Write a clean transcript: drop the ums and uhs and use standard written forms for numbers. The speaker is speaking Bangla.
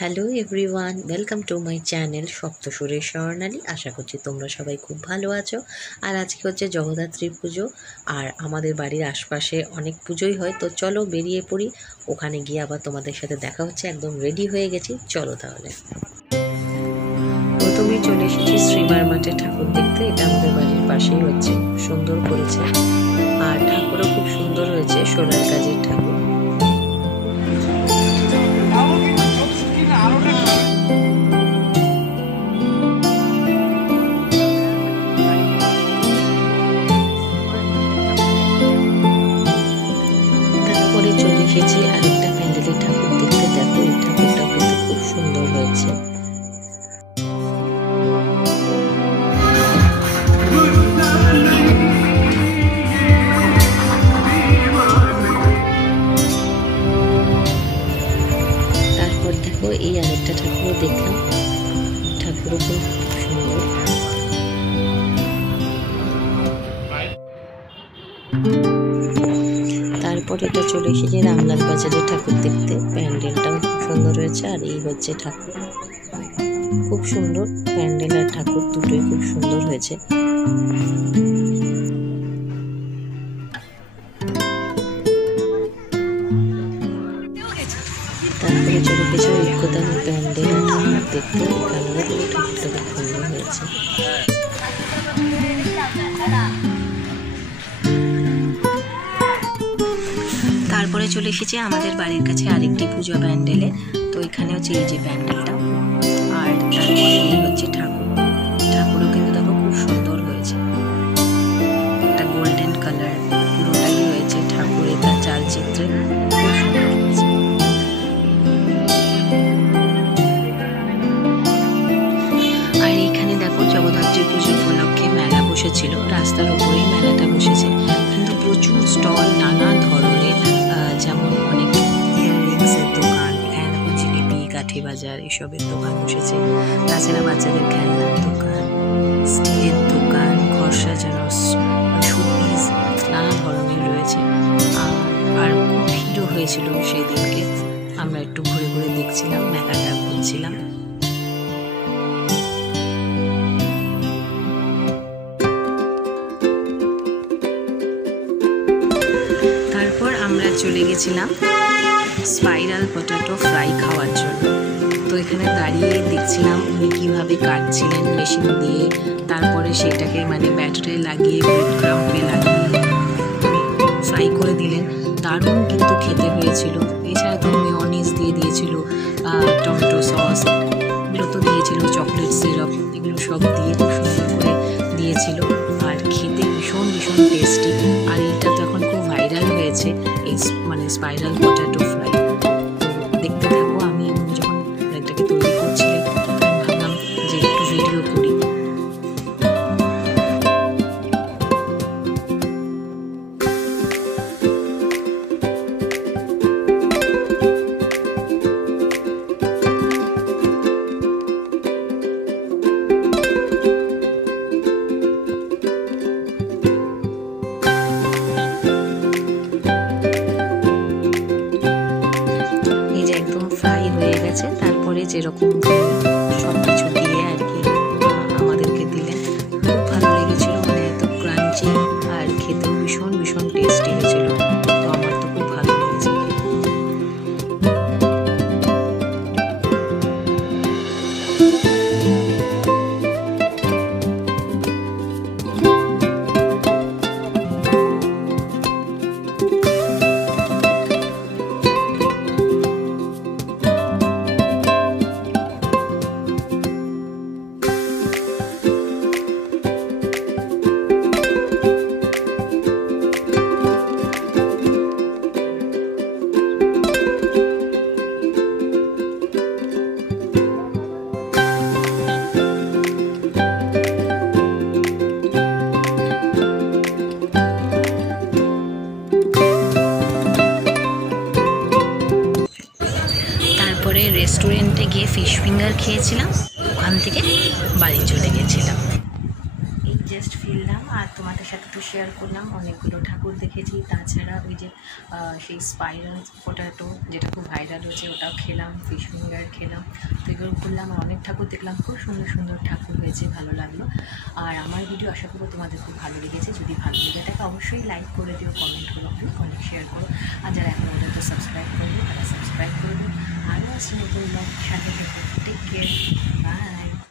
Hello everyone, welcome to my channel সপ্তসুরের স্বর্ণালী। আশা করছি তোমরা সবাই খুব ভালো আছো। আর আজকে হচ্ছে জগদ্ধাত্রী পুজো, আর আমাদের বাড়ির আশপাশে অনেক পুজোই হয়। তো চলো বেরিয়ে পড়ি, ওখানে গিয়ে আবার তোমাদের সাথে দেখা হচ্ছে। একদম রেডি হয়ে গেছি, চলো তাহলে। প্রথমেই চলে এসেছি শ্রীমার মাঠে ঠাকুর দেখতে। এটা আমাদের বাড়ির পাশেই হচ্ছে, সুন্দর করেছে, আর ঠাকুরও খুব সুন্দর হয়েছে, সোনার কাজের ঠাকুর। চলে এসেছি আরেকটা প্যান্ডেলের ঠাকুর দেখতে। দেখো, এই ঠাকুরটা কিন্তু খুব সুন্দর হয়েছে। তারপর দেখো এই আরেকটা ঠাকুরও দেখলাম, ঠাকুরও খুব সুন্দর। তারপর এটা চলে এসেছে রামলাল বাজারের ঠাকুর দেখতে। প্যান্ডেলটাও খুব সুন্দর হয়েছে, আর এই হচ্ছে ঠাকুর। খুব সুন্দর প্যান্ডেল আর ঠাকুর দুটোই খুব সুন্দর হয়েছে। তারপরে চলে গেছে ঐক্যতানের প্যান্ডেল আর ঠাকুর দেখতে। এখানেও ঠাকুরটা খুব সুন্দর হয়েছে। তারপরে চলে এসেছি আমাদের বাড়ির কাছে আরেকটি পুজো প্যান্ডেলে। তো এখানে হচ্ছে এই যে প্যান্ডেলটা, আর তারপরে এই হচ্ছে ঠাকুর। ঠাকুরও কিন্তু দেখো খুব সুন্দর হয়েছে, একটা গোল্ডেন কালার পুরোটাই হয়েছে ঠাকুরের, তার চালচিত্রে খুব সুন্দর হয়েছে। আর এইখানে দেখো জগদ্ধাত্রী পুজো উপলক্ষে মেলা বসেছিল, রাস্তার উপরেই মেলাটা বসেছে, কিন্তু প্রচুর স্টল, নানা ধরনের, যেমন অনেক ইয়াররিংসের দোকান, এখানে দেখো জিলিপি, কাঠি বাজার এসবের দোকান বসেছে। তাছাড়া বাচ্চাদের খেলনার দোকান, স্টিলের দোকান, ঘর সাজানো শোপিস, নানা ধরনের রয়েছে। আর খুব ভিড়ও হয়েছিল সেই দিনকে। আমরা একটু ঘুরে ঘুরে দেখছিলাম, মেলাটা ঘুরছিলাম। আমরা চলে গেছিলাম স্পাইরাল পটেটো ফ্রাই খাওয়ার জন্য। তো এখানে দাঁড়িয়ে দেখছিলাম উনি কীভাবে কাটছিলেন মেশিন দিয়ে, তারপরে সেটাকে মানে ব্যাটারে লাগিয়ে ব্রেড ক্রাম্পে লাগিয়ে ফ্রাই করে দিলেন। দারুণ কিন্তু খেতে হয়েছিল। এছাড়া তো মেয়োনিজ দিয়ে দিয়েছিল, টমেটো সস এগুলো তো দিয়েছিল, চকলেট সিরাপ এগুলো সব দিয়ে খুব সুন্দর করে দিয়েছিল, আর খেতে ভীষণ ভীষণ টেস্টি। আর এইটা তো এখন খুব ভাইরাল হয়েছে, এই মানে স্পাইরাল পটেটো ফ্রাই। দেখতে থাকো, আমি যখন এটাকে তৈরি করছিলাম ভাবলাম যে একটু ভিডিও করি। তারপরে যেরকম সব কিছু দিয়ে আর কি আমাদেরকে দিলেন, খুব ভালো লেগেছিল। মানে এত ক্রাঞ্চি আর খেতেও ভীষণ ভীষণ টেস্টি হয়েছিল। তো আমার তো খুব ভালো লেগেছে। রেস্টুরেন্টে গিয়ে ফিশ ফিঙ্গার খেয়েছিলাম, ওখান থেকে বাড়ি চলে গেছিলাম। এই জাস্ট ফিরলাম, আর তোমাদের সাথে তো শেয়ার করলাম, অনেকগুলো ঠাকুর দেখেছি। তাছাড়া ওই যে সেই স্পাইরাল পটাটো যেটা খুব ভাইরাল হয়েছে ওটাও খেলাম, ফিশ ফিঙ্গার খেলাম। তো এগুলো করলাম, অনেক ঠাকুর দেখলাম, খুব সুন্দর সুন্দর ঠাকুর হয়েছে, ভালো লাগলো। আর আমার ভিডিও আশা করবো তোমাদের খুব ভালো লেগেছে। যদি ভালো লেগে থাকে অবশ্যই লাইক করে দিও, কমেন্ট করো, অনেক শেয়ার করো। আর যারা এখন পর্যন্ত সাবস্ক্রাইব করবে তারা সাবস্ক্রাইব করবে। আরও আসছে নতুন ব্লগ, সাথে থেকে টেক কেয়ার, বাই।